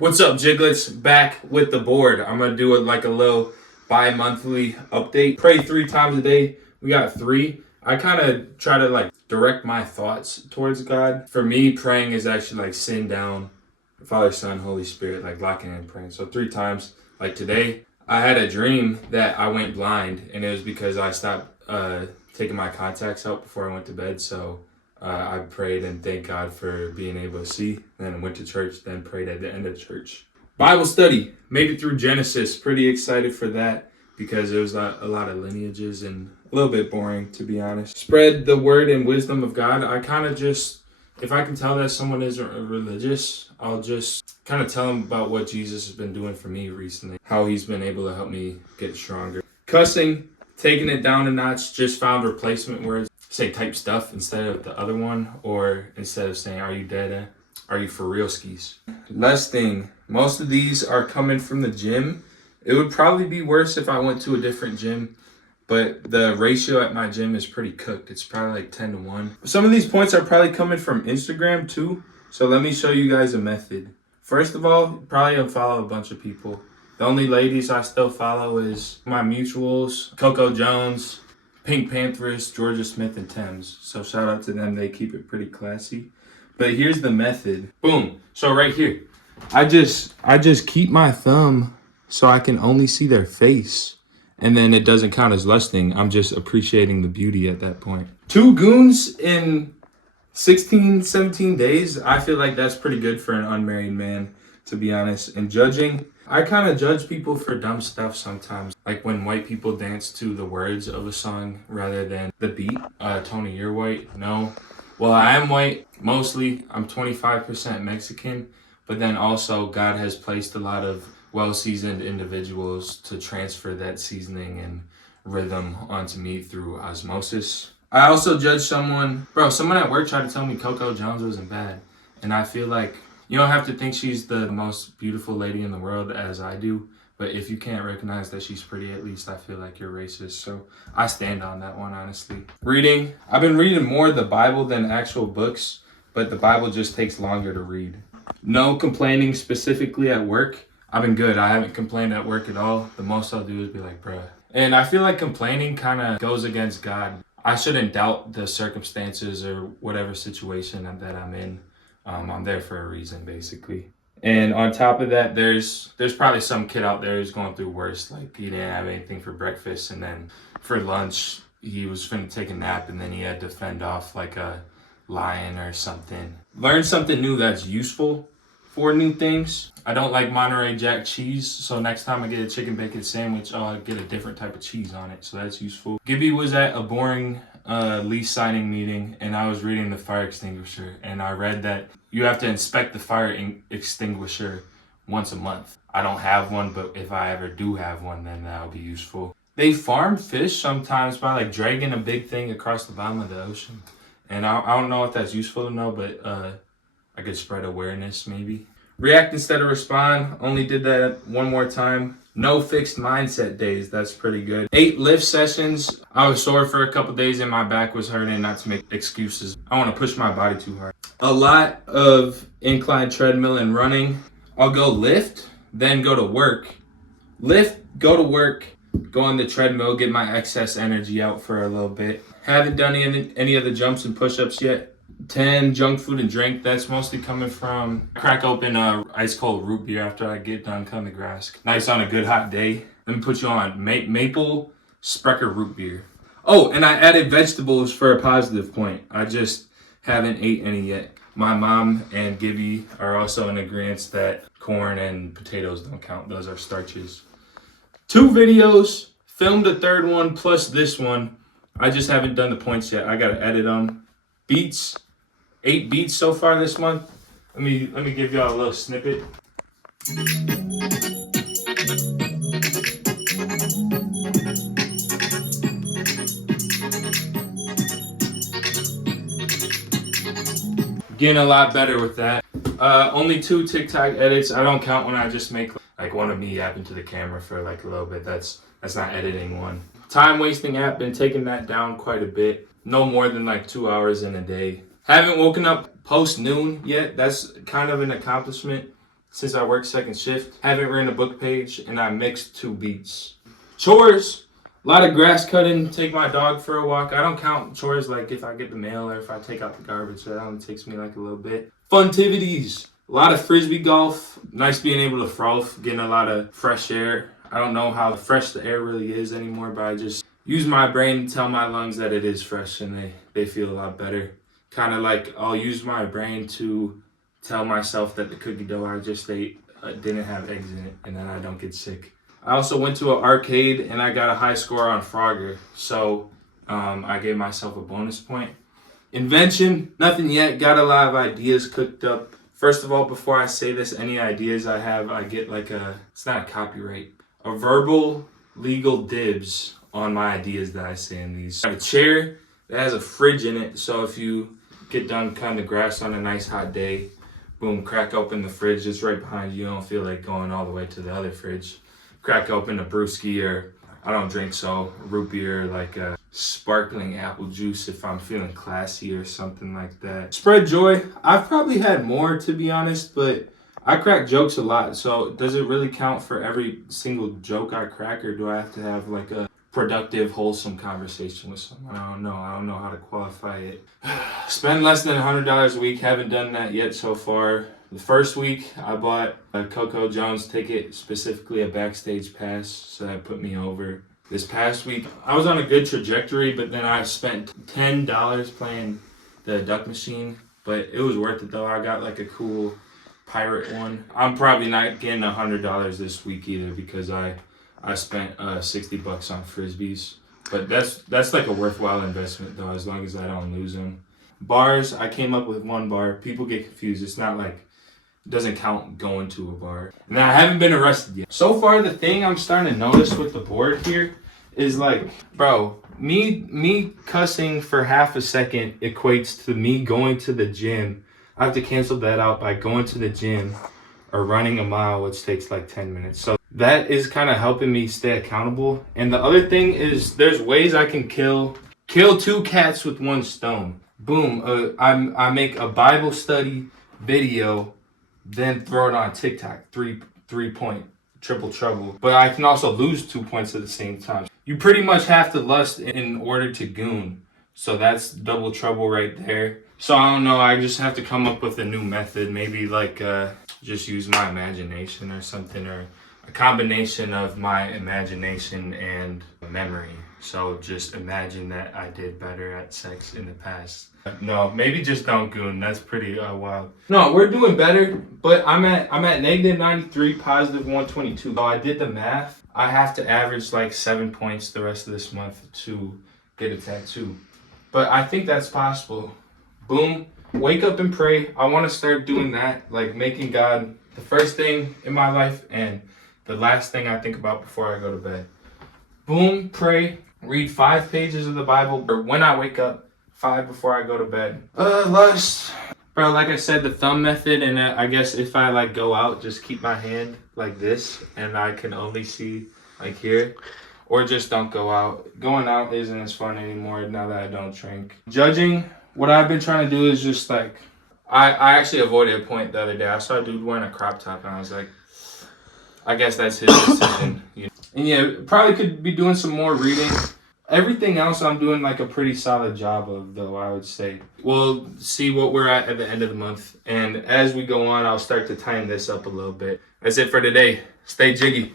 What's up, Jiglets? Back with the board. I'm gonna do it like a little bi-monthly update. Pray 3 times a day. We got 3. I kind of try to like direct my thoughts towards God. For me, praying is actually like sitting down, Father, Son, Holy Spirit, like locking in and praying. So 3 times. Like today, I had a dream that I went blind, and it was because I stopped taking my contacts out before I went to bed. So I prayed and thanked God for being able to see. Then went to church, then prayed at the end of church. Bible study, made it through Genesis. Pretty excited for that because there was a lot of lineages and a little bit boring, to be honest. Spread the word and wisdom of God. I kind of just, if I can tell that someone isn't religious, I'll just kind of tell them about what Jesus has been doing for me recently, how he's been able to help me get stronger. Cussing, taking it down a notch, just found replacement words. Say type stuff instead of the other one, or instead of saying, are you dead? Are you for real skis? Lusting. Most of these are coming from the gym. It would probably be worse if I went to a different gym, but the ratio at my gym is pretty cooked. It's probably like 10 to 1. Some of these points are probably coming from Instagram too. So let me show you guys a method. First of all, probably unfollow a bunch of people. The only ladies I still follow is my mutuals, Coco Jones, Pink Panthers, Georgia Smith, and Thames. So shout out to them. They keep it pretty classy. But here's the method. Boom. So right here, I just keep my thumb so I can only see their face. And then it doesn't count as lusting. I'm just appreciating the beauty at that point. 2 goons in 16, 17 days. I feel like that's pretty good for an unmarried man, to be honest. And judging, I kind of judge people for dumb stuff sometimes. Like when white people dance to the words of a song rather than the beat. Tony, you're white? No. Well, I am white, mostly. I'm 25% Mexican. But then also God has placed a lot of well-seasoned individuals to transfer that seasoning and rhythm onto me through osmosis. I also judge someone at work tried to tell me Coco Jones wasn't bad. And I feel like you don't have to think she's the most beautiful lady in the world as I do. But if you can't recognize that she's pretty, at least I feel like you're racist. So I stand on that one, honestly. Reading. I've been reading more of the Bible than actual books, but the Bible just takes longer to read. No complaining specifically at work. I've been good. I haven't complained at work at all. The most I'll do is be like, bruh. And I feel like complaining kind of goes against God. I shouldn't doubt the circumstances or whatever situation that I'm in. I'm there for a reason, basically. And on top of that, there's probably some kid out there who's going through worse. Like he didn't have anything for breakfast, and then for lunch he was finna take a nap, and then he had to fend off like a lion or something. Learn something new that's useful for new things. I don't like Monterey Jack cheese, so next time I get a chicken bacon sandwich, I'll get a different type of cheese on it, so that's useful. Gibby was at a boring lease signing meeting, and I was reading the fire extinguisher, and I read that you have to inspect the fire extinguisher once a month. I don't have one, but if I ever do have one, then that'll be useful. They farm fish sometimes by like dragging a big thing across the bottom of the ocean, and I don't know if that's useful to know, but I could spread awareness maybe. React instead of respond. Only did that one more time. No fixed mindset days. That's pretty good. 8 lift sessions. I was sore for a couple days and my back was hurting. Not to make excuses. I want to push my body too hard. A lot of incline treadmill and running. I'll go lift, then go to work. Lift, go to work, go on the treadmill, get my excess energy out for a little bit. Haven't done any of the jumps and push-ups yet. 10 junk food and drink. That's mostly coming from crack open ice cold root beer after I get done cutting the grass. Nice on a good hot day. Let me put you on maple Sprecher root beer. Oh, and I added vegetables for a positive point. I just haven't ate any yet. My mom and Gibby are also in agreement that corn and potatoes don't count. Those are starches. 2 videos. Filmed a 3rd one plus this one. I just haven't done the points yet. I gotta edit them. Beats. 8 beats so far this month. Let me give y'all a little snippet. Getting a lot better with that. Only 2 TikTok edits. I don't count when I just make like one of me yapping to the camera for like a little bit. That's not editing one. Time wasting app, been taking that down quite a bit. No more than like 2 hours in a day. Haven't woken up post noon yet. That's kind of an accomplishment. since I work second shift. Haven't written a book page, and I mixed 2 beats. Chores. A lot of grass cutting, take my dog for a walk. I don't count chores like if I get the mail or if I take out the garbage. That only takes me like a little bit. Funtivities. A lot of frisbee golf. Nice being able to froth, getting a lot of fresh air. I don't know how fresh the air really is anymore, but I just use my brain to tell my lungs that it is fresh and they feel a lot better. Kind of like I'll use my brain to tell myself that the cookie dough I just ate didn't have eggs in it and then I don't get sick. I also went to an arcade and I got a high score on Frogger, so I gave myself a bonus point. Invention, nothing yet. Got a lot of ideas cooked up. First of all, before I say this, any ideas I have, I get like it's not a copyright, a verbal legal dibs on my ideas that I say in these. I have a chair that has a fridge in it, so if you get done cutting the grass on a nice hot day, boom, crack open the fridge, it's right behind you. You don't feel like going all the way to the other fridge. Crack open a brewski, or I don't drink, so root beer, like a sparkling apple juice if I'm feeling classy or something like that. Spread joy. I've probably had more, to be honest, but I crack jokes a lot, so does it really count for every single joke I crack, or do I have to have like a productive, wholesome conversation with someone? I don't know how to qualify it. Spend less than $100 a week. Haven't done that yet so far. The first week, I bought a Coco Jones ticket, specifically a backstage pass, so that put me over. This past week, I was on a good trajectory, but then I spent $10 playing the duck machine, but it was worth it though. I got like a cool pirate one. I'm probably not getting $100 this week either because I spent $60 on frisbees, but that's like a worthwhile investment though, as long as I don't lose them. Bars, I came up with 1 bar. People get confused. It's not like, it doesn't count going to a bar. And I haven't been arrested yet. So far, the thing I'm starting to notice with the board here is like, bro, me cussing for half a second equates to me going to the gym. I have to cancel that out by going to the gym or running a mile, which takes like 10 minutes. So that is kind of helping me stay accountable. And the other thing is there's ways I can kill 2 cats with 1 stone. Boom, I make a Bible study video, then throw it on TikTok, three-point triple trouble. But I can also lose 2 points at the same time. You pretty much have to lust in order to goon. So that's double trouble right there. So I don't know, I just have to come up with a new method. Maybe like just use my imagination or something, or a combination of my imagination and memory. So just imagine that I did better at sex in the past. No, maybe just don't goon. That's pretty wild. No, we're doing better, but I'm at -93, +122. So I did the math. I have to average like 7 points the rest of this month to get a tattoo. But I think that's possible. Boom. Wake up and pray. I want to start doing that, like making God the first thing in my life and the last thing I think about before I go to bed. Boom, pray, read 5 pages of the Bible, or when I wake up, 5 before I go to bed. Lust. Bro, like I said, the thumb method, and I guess if I like go out, just keep my hand like this, and I can only see like here. Or just don't go out. Going out isn't as fun anymore now that I don't drink. Judging, what I've been trying to do is just like, I actually avoided a point the other day. I saw a dude wearing a crop top, and I was like, I guess that's his decision. You know? And yeah, probably could be doing some more reading. Everything else I'm doing like a pretty solid job of, though, I would say. We'll see what we're at the end of the month. And as we go on, I'll start to tighten this up a little bit. That's it for today. Stay jiggy.